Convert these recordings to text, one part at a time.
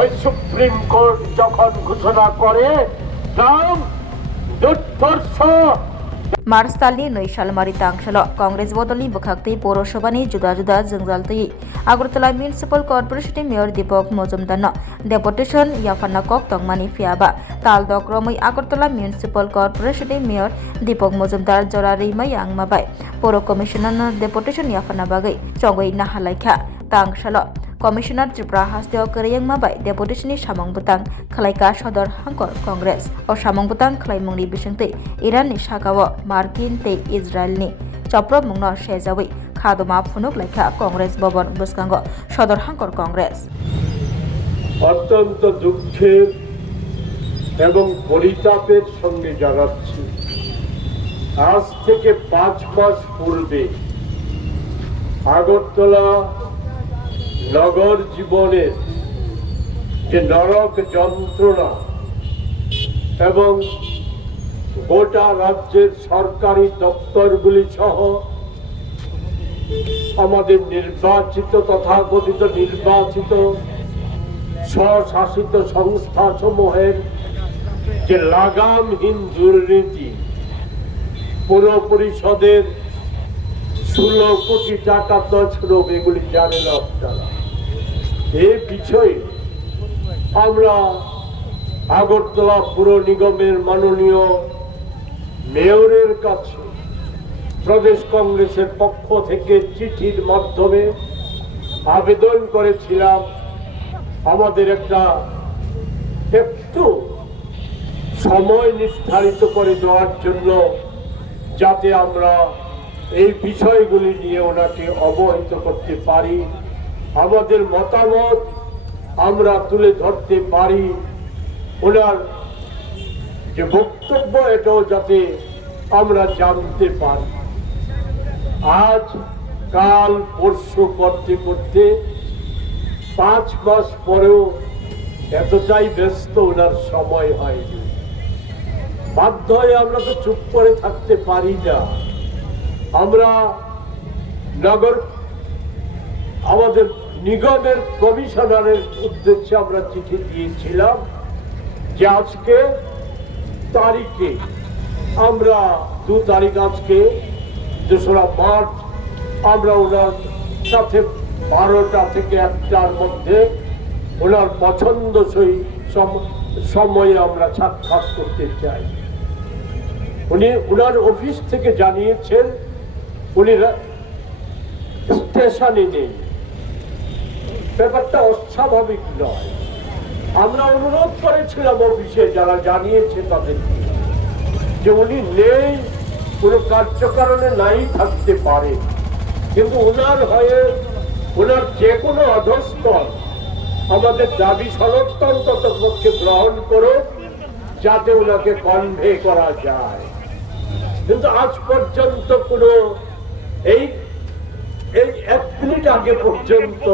ওই supreme court যখন ঘোষণা করে নাম দুর্ধর্ষ Mars tali noi shalmari tangshalo Congress bodolni bukhakti poroshobani juda-juda jengjalti Agartala Municipal Corporation Mayor Deepak Mojumdar deputation yafana kok tongmani fiaba taldok romai Agartala Municipal Corporation Mayor Deepak Mojumdar jorari mayang mabai Poro Commissioner deputation yafana bagai chongoi nahalaikha tangshalo Commissioner Tripura Hasdeo Kereyang Mabai Deputation Samang Butang Khalaika Sodor Hangkor Congress o Samang Butang Khlaimungni bisingti Iran ni Shakawo Markin te Israel ni Chopro mungno Shejawi Khadoma Phunuk Laikha Congress Bobon Buskango Sodor Hangkor Congress অত্যন্ত দুঃখের এবং পরিতাপের সঙ্গে জানাচ্ছি আজ থেকে 5 মাস পূর্বে আগরতলা নগর জীবনের যে নরক যন্ত্রণা এবং গোটা রাজ্যের সরকারি দপ্তরগুলি সহ আমাদের নির্বাচিত তথাকথিত নির্বাচিত স্বশাসিত সংস্থা সমূহের যে লাগামহীন দুর্নীতি পুর পরিষদের 16 কোটি টাকা তছরূপ এগুলি জানেন আপনারা এই বিষয়ে আমরা আগরতলা পুর নিগমের মাননীয় মেয়রের কাছে প্রদেশ কংগ্রেসের পক্ষ থেকে চিঠির মাধ্যমে আবেদন করেছিলাম আমাদের একটু সময় নির্ধারিত করে দেওয়ার জন্য যাতে আমরা এই বিষয়গুলি নিয়ে ওনাকে অবহিত করতে পারি আমাদের মতামত আমরা তুলে ধরতে পারি ওনার যে বক্তব্য এটাও যাতে আমরা জানতে পারি আজ কাল পরশু করতে করতে 5 মাস পরেও এতটাই ব্যস্ত ওনার সময় হয়নি বাধ্য হয়ে আমরা তো চুপ করে থাকতে পারি না আমরা নগর আমাদের নিগমের কমিশনারের উদ্দেশ্যে আমরা চিঠি দিয়েছিলাম যে আজকে তারিখে আমরা 2 তারিখ আজকে 2রা মার্চ আমরা ওনার সাথে 12টা থেকে 1টার মধ্যে ওনার পছন্দসই সময়ে আমরা সাক্ষাৎ করতে চাই উনি ওনার অফিস থেকে জানিয়েছেন উনি স্টেশনে নেই ব্যাপারটা অস্বাভাবিক নয় আমরা অনুরোধ করেছিলাম অফিসে যারা জানিয়েছে তাদেরকে যে উনি নেই কোনো কার্যকারণে নাই থাকতে পারে কিন্তু ওনার হয়ে ওনার যে কোনো অধস্তন আমাদের দাবি সনদতন্ত্র পক্ষে গ্রহণ করো যাতে ওনাকে কনভে করা যায় কিন্তু আজ পর্যন্ত কোনো এই 1 মিনিট আগে পর্যন্ত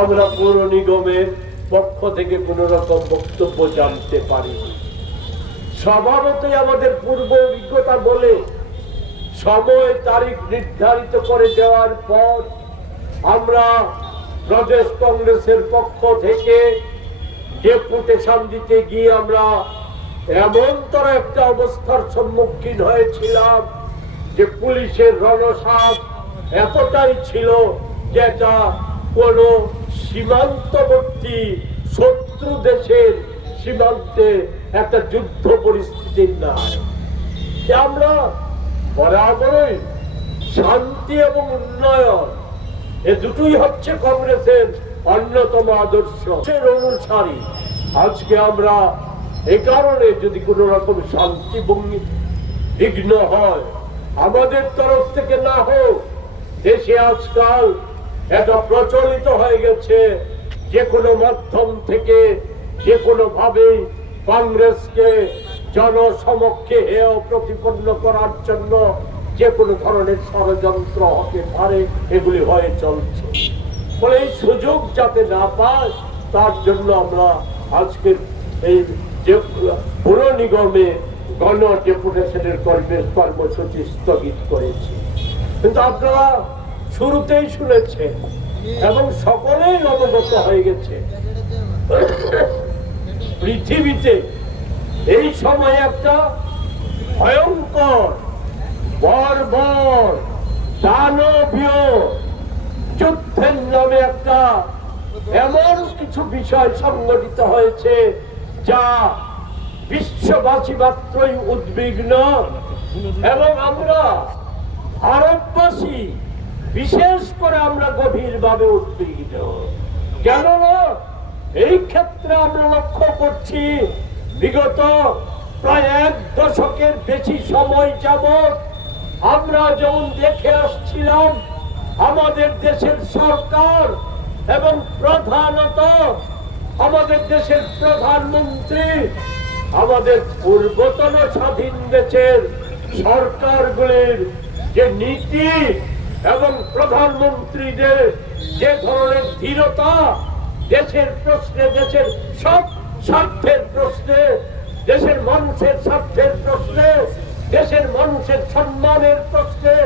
আমরা পৌর নিগমের পক্ষ থেকে কোন রকম বক্তব্য জানতে পারিনি স্বভাবতই আমাদের পূর্ব অভিজ্ঞতা বলে সময় তারিখ নির্ধারিত করে দেওয়ার পর আমরা প্রদেশ কংগ্রেসের পক্ষ থেকে ডেপুটেশন দিতে গিয়ে আমরা এমনতর একটা অবস্থার সম্মুখীন হয়েছিলাম যে পুলিশের রণসাজ এতটাই ছিল যেটা কোন সীমান্তবর্তী শত্রু দেশের সীমান্তে একটা যুদ্ধ পরিস্থিতির না আমরা বরাবরই শান্তি এবং উন্নয়ন এ দুটোই হচ্ছে কংগ্রেসের অন্যতম আদর্শ অনুসারী আজকে আমরা এই কারণে যদি কোন রকম শান্তি বিঘ্ন হয় আমাদের তরফ থেকে না হোক দেশে আজকাল এটা প্রচলিত হয়ে গেছে যে কোনো মাধ্যম থেকে যে কোনো ভাবে কংগ্রেসকে জনসমক্ষে হেয় প্রতিপন্ন করার জন্য যে কোনো ধরনের ষড়যন্ত্র হতে পারে এগুলি হয়ে চলছে ফলে এই সুযোগ যাতে না পায় তার জন্য আমরা আজকের এই যে পুর নিগমে গণ ডেপুটেশনের কর্মসূচি স্থগিত করেছি কিন্তু আপনারা শুরুতেই শুনেছেন এবং সকলেই অবগত হয়ে গেছে পৃথিবীতে এই সময় একটা ভয়ঙ্কর বর্বর দানবীয় যুদ্ধের নামে একটা এমন কিছু বিষয় সংঘটিত হয়েছে যা বিশ্ববাসী মাত্রই উদ্বিগ্ন, এবং আমরা ভারতবাসী বিশেষ করে আমরা গভীরভাবে উদ্বিগ্ন। কেননা এই ক্ষেত্রে আমরা লক্ষ্য করছি বিগত প্রায় 1 দশকের বেশি সময় যাবৎ আমরা যেমন দেখে আসছিলাম আমাদের দেশের সরকার এবং প্রধানত আমাদের দেশের প্রধানমন্ত্রী আমাদের পূর্বতন স্বাধীন দেশের সরকারগুলির যে নীতি এবং প্রধানমন্ত্রীদের যে ধরনের দৃঢ়তা দেশের প্রশ্নে, দেশের সব স্বার্থের প্রশ্নে, দেশের মানুষের স্বার্থের প্রশ্নে, দেশের মানুষের সম্মানের প্রশ্নে,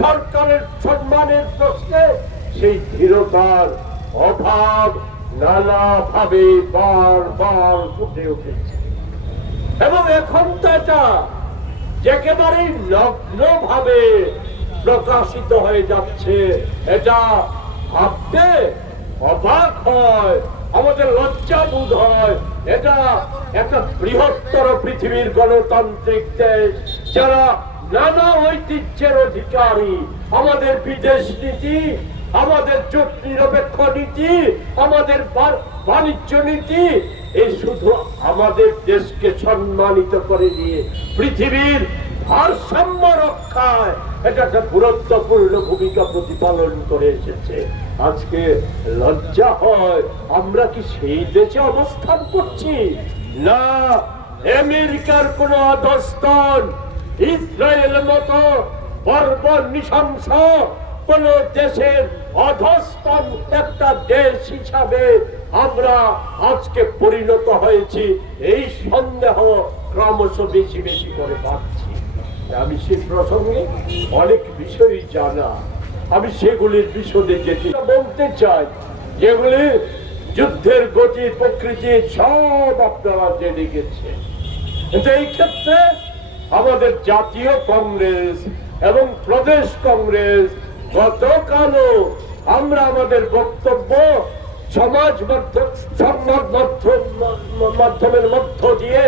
সরকারের সম্মানের প্রশ্নে, সেই দৃঢ়তার অভাব নানাভাবে বারবার ফুটে উঠেছে। এবং এখন তো এটা একেবারেই নগ্নভাবে প্রকাশিত হয়ে যাচ্ছে। এটা ভাবতে অবাক হয়, আমাদের লজ্জা বোধ হয়। এটা একটা বৃহত্তর পৃথিবীর গণতান্ত্রিক দেশ, যারা নানা ঐতিহ্যের অধিকারী, আমাদের বিদেশ নীতি, আমাদের জোট নিরপেক্ষ নীতি, আমাদের বাণিজ্য নীতি, এই শুধু আমাদের দেশকে সম্মানিত করে নিয়ে পৃথিবীর ভারসাম্য রক্ষায় এটা একটা গুরুত্বপূর্ণ ভূমিকা প্রতিপালন করে এসেছে। আজকে লজ্জা হয়, আমরা কি সেই দেশে অবস্থান করছি? না, আমেরিকার কোন অধস্তন, ইসরায়েলের মতো বর্বর নৃশংস কোন দেশের অধস্তন একটা দেশ হিসাবে আমরা আজকে পরিণত হয়েছি, এই সন্দেহ ক্রমশ বেশি বেশি করে বাড়ছে। আমি সে প্রসঙ্গে অনেক বিষয়ই জানা, আমি সেগুলির বিশদে যেতে বলতে চাই, যেগুলি যুদ্ধের গতি প্রকৃতি সব আপনারা জেনে গেছেন। কিন্তু এই ক্ষেত্রে আমাদের জাতীয় কংগ্রেস এবং প্রদেশ কংগ্রেস গতকালও আমরা আমাদের বক্তব্য সংবাদ মাধ্যমের মধ্য দিয়ে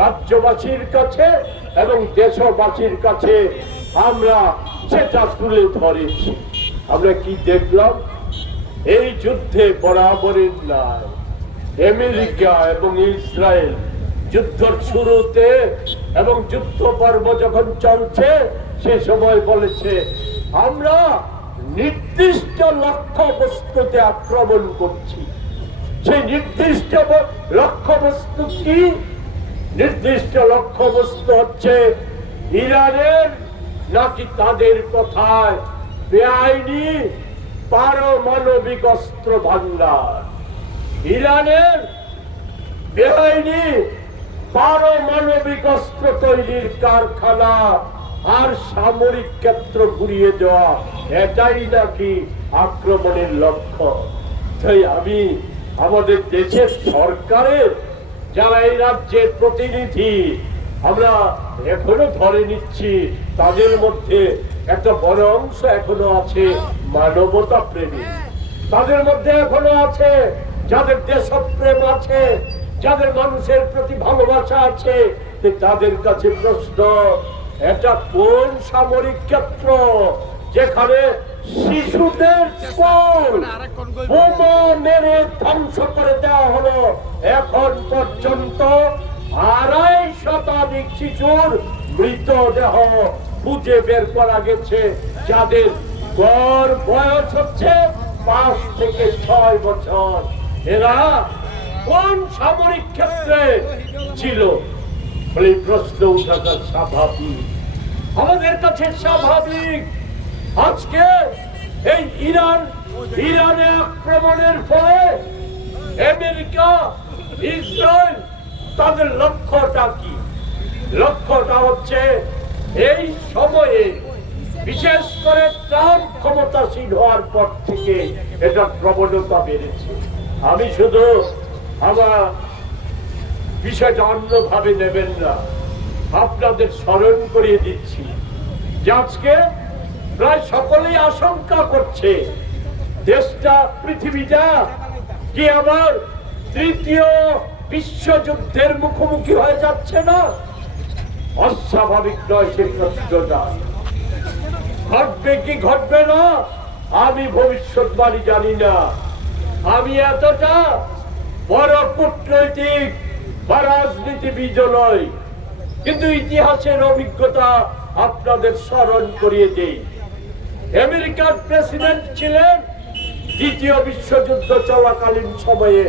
রাজ্যবাসীর কাছে এবং দেশবাসীর কাছে আমরা সেটা তুলে ধরেছি। আমরা কি দেখলাম? এই যুদ্ধে বরাবরের নাই আমেরিকা এবং ইসরায়েল যুদ্ধের শুরুতে এবং যুদ্ধ পর্ব যখন চলছে সে সময় বলেছে আমরা নির্দিষ্ট লক্ষ্যবস্তুতে আক্রমণ করছি। সেই নির্দিষ্ট লক্ষ্যবস্তু কি? নির্দিষ্ট লক্ষ্যবস্তু হচ্ছে ইরানের নাকি তাদের কথায় বেআইনি পারমাণবিক অস্ত্র ভান্ডার, ইরানের বেআইনি পারমাণবিক অস্ত্র তৈরির কারখানা আর সামরিক ক্ষেত্র ঘুরিয়ে দেওয়া, এটাই নাকি আক্রমণের লক্ষ্য। তাই আমি আমাদের দেশের সরকারের যারা এই রাজ্যের প্রতিনিধি আমরা এখনো ধরে নিচ্ছি, তাদের মধ্যে একটা বড় অংশ এখনো আছে মানবতা প্রেমী, তাদের মধ্যে এখনো আছে যাদের দেশপ্রেম আছে, যাদের মানুষের প্রতি ভালোবাসা আছে। তাদের কাছে প্রশ্ন, এটা কোন সামরিক ক্ষেত্র যেখানে শিশুদের স্কুল বোমা মেরে ধ্বংস করে দেওয়া হলো? এখন পর্যন্ত 2.5 শতাধিক শিশুর মৃতদেহ খুঁজে বের করা গেছে, যাদের গড় বয়স হচ্ছে 5 থেকে 6 বছর। এরা কোন সামরিক ক্ষেত্রে ছিল? এই প্রশ্ন উঠাটা স্বাভাবিক, আমাদের কাছে স্বাভাবিক। আজকে এই ইরানে আক্রমণের ফলে আমেরিকা, ইসরায়েল তাদের লক্ষ্যটা কি? লক্ষ্যটা হচ্ছে এই সময়ে, বিশেষ করে ট্রাম্প ক্ষমতাসীন হওয়ার পর থেকে এটা প্রবণতা বেড়েছে। আমি শুধু আমার বিষয়টা অন্যভাবে নেবেন না। আপনাদের স্মরণ করিয়ে দিচ্ছি যে আজকে প্রায় সকলেই আশঙ্কা করছে দেশটা, পৃথিবীটা কি আবার তৃতীয় বিশ্বযুদ্ধের মুখোমুখি হয়ে যাচ্ছে না? অস্বাভাবিক নয় সে প্রশ্নটা। ঘটবে কি ঘটবে না আমি ভবিষ্যৎবাণী জানি না। আমি এতটা বড় কূটনৈতিক বা রাজনীতিবিদ নই, কিন্তু ইতিহাসের অভিজ্ঞতা আপনাদের স্মরণ করিয়ে দেই। আমেরিকার প্রেসিডেন্ট ছিলেন দ্বিতীয় বিশ্বযুদ্ধ চলাকালীন সময়ে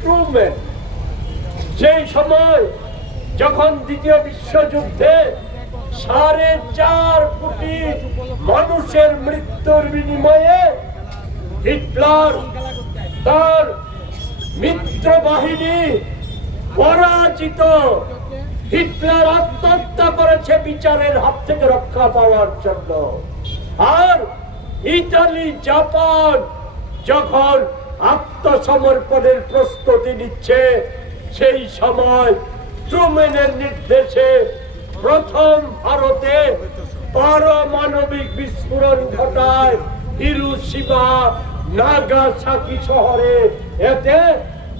ট্রুম্যান। সেই সময় যখন দ্বিতীয় বিশ্বযুদ্ধে 4.5 কোটি মানুষের মৃত্যুর বিনিময়ে হিটলার তার মিত্র বাহিনী পরাজিত, হিটলার আত্মহত্যা করেছে বিচারের হাত থেকে রক্ষা পাওয়ার জন্য। আর ইতালি, জাপান যখন আত্মসমর্পণের প্রস্তুতি নিচ্ছে, সেই সময় ট্রুম্যানের নির্দেশে প্রথম ভারতে পারমাণবিক বিস্ফোরণ ঘটায় হিরোশিমা, নাগাসাকি শহরে। এতে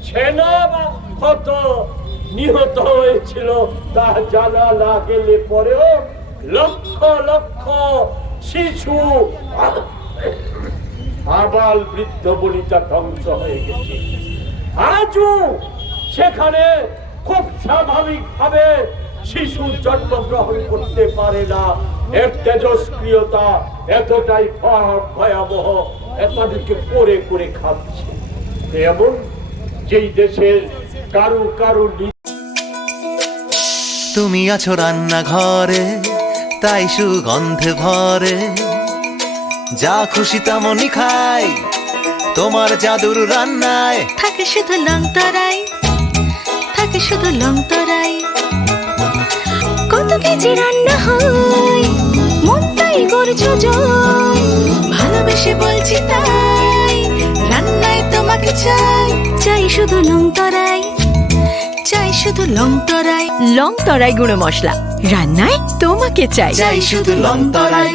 সেনা কত নিহত হয়েছিল তা জানা না গেলে পরেও লক্ষ লক্ষ শিশু, আবাল বৃদ্ধ বনিতা ধ্বংস হয়ে গেছে। আজও সেখানে খুব স্বাভাবিকভাবে শিশু জন্মগ্রহণ করতে পারে না। এর তেজস্ক্রিয়তা এতটাই ভয়াবহ, তাদেরকে করে করে খাচ্ছে। এমন যেই দেশের কারু কারু তুমি আছো রান্নাঘরে, তাই সুগন্ধে ভরে, যা খুশি তেমনই খাই তোমার জাদুর রান্নায়। থাকে শুধু লং তরাই, থাকে শুধু লং তরাই। কত কেজি রান্না হয়, মন তাই করছো জয়। ভালোবেসে বলছি তাই, রান্নায় তোমাকে চাই। চাই শুধু লং তরাই, চাই শুধু লং তরাই। লং তরাই গুঁড়ো মশলা, রান্নায় তোমাকে চাই। চাই শুধু লং তরাই।